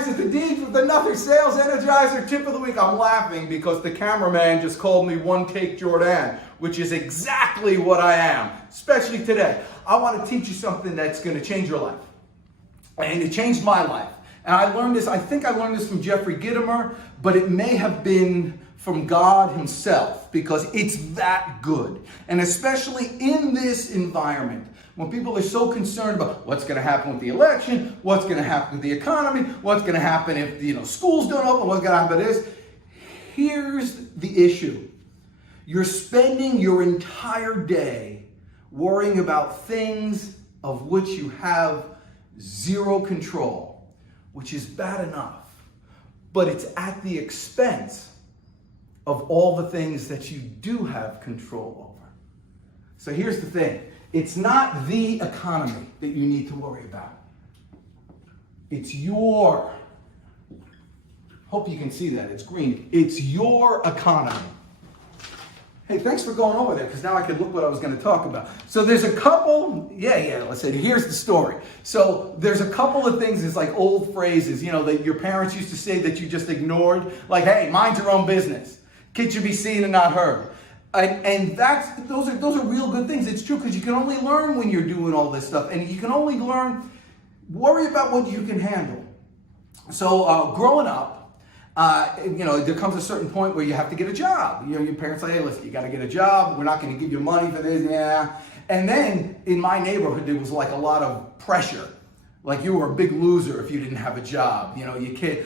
guys, it's the Deej with another Sales Energizer Tip of the Week. I'm laughing because the cameraman just called me One Take Jordan, which is exactly what I am, especially today. I want to teach you something that's going to change your life. And it changed my life. And I learned this, I think I learned this from Gitomer, but it may have been from God himself because it's that good. And especially in this environment, when people are so concerned about what's going to happen with the election, what's going to happen with the economy, what's going to happen if schools don't open, what's going to happen with this, here's the issue. You're spending your entire day worrying about things of which you have zero control, which is bad enough, but it's at the expense of all the things that you do have control over. So here's the thing. It's not the economy that you need to worry about. It's your, hope you can see that, it's green. It's your economy. Hey, thanks for going over there, because now I can look what I was going to talk about. So there's a couple, let's say, here's the story. So there's a couple of things, it's like old phrases, that your parents used to say that you just ignored. Like, hey, mind your own business. Kids should be seen and not heard. And those are real good things. It's true, because you can only learn when you're doing all this stuff. And you can only worry about what you can handle. So growing up, there comes a certain point where you have to get a job. Your parents say, hey, listen, you got to get a job. We're not going to give you money for this. Yeah. And then in my neighborhood, there was like a lot of pressure. Like you were a big loser if you didn't have a job. You can't,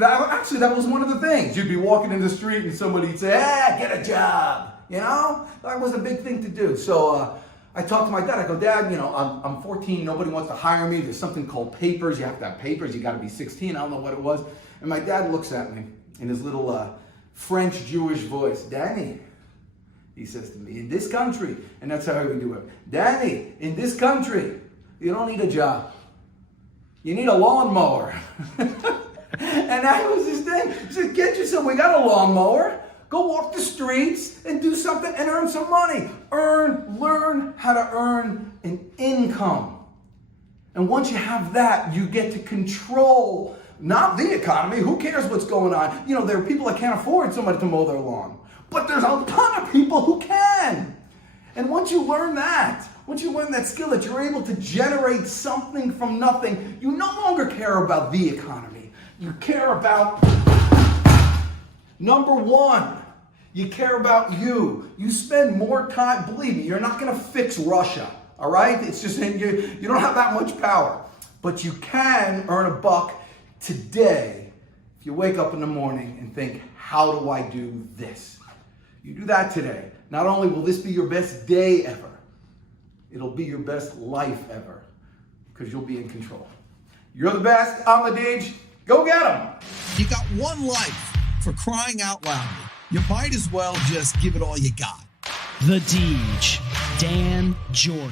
actually that was one of the things. You'd be walking in the street and somebody'd say, hey, get a job. That was a big thing to do. So I talked to my dad. I go, Dad, I'm 14. Nobody wants to hire me. There's something called papers. You have to have papers. You got to be 16. I don't know what it was. And my dad looks at me in his little French Jewish voice. Danny, he says to me, in this country, and that's how we do it. Danny, in this country, you don't need a job. You need a lawnmower. And that was his thing. He said, get you some. We got a lawnmower. Go walk the streets and do something and earn some money. Learn how to earn an income. And once you have that, you get to control not the economy. Who cares what's going on? There are people that can't afford somebody to mow their lawn. But there's a ton of people who can. And once you learn that skill that you're able to generate something from nothing, you no longer care about the economy. You care about, number one, you care about you. You spend more time, believe me, you're not going to fix Russia, all right? It's just, you don't have that much power. But you can earn a buck today if you wake up in the morning and think, how do I do this? You do that today. Not only will this be your best day ever, it'll be your best life ever, because you'll be in control. You're the best. I'm the Deej. Go get 'em. You got one life, for crying out loud. You might as well just give it all you got. The Deej, Dan Jordan.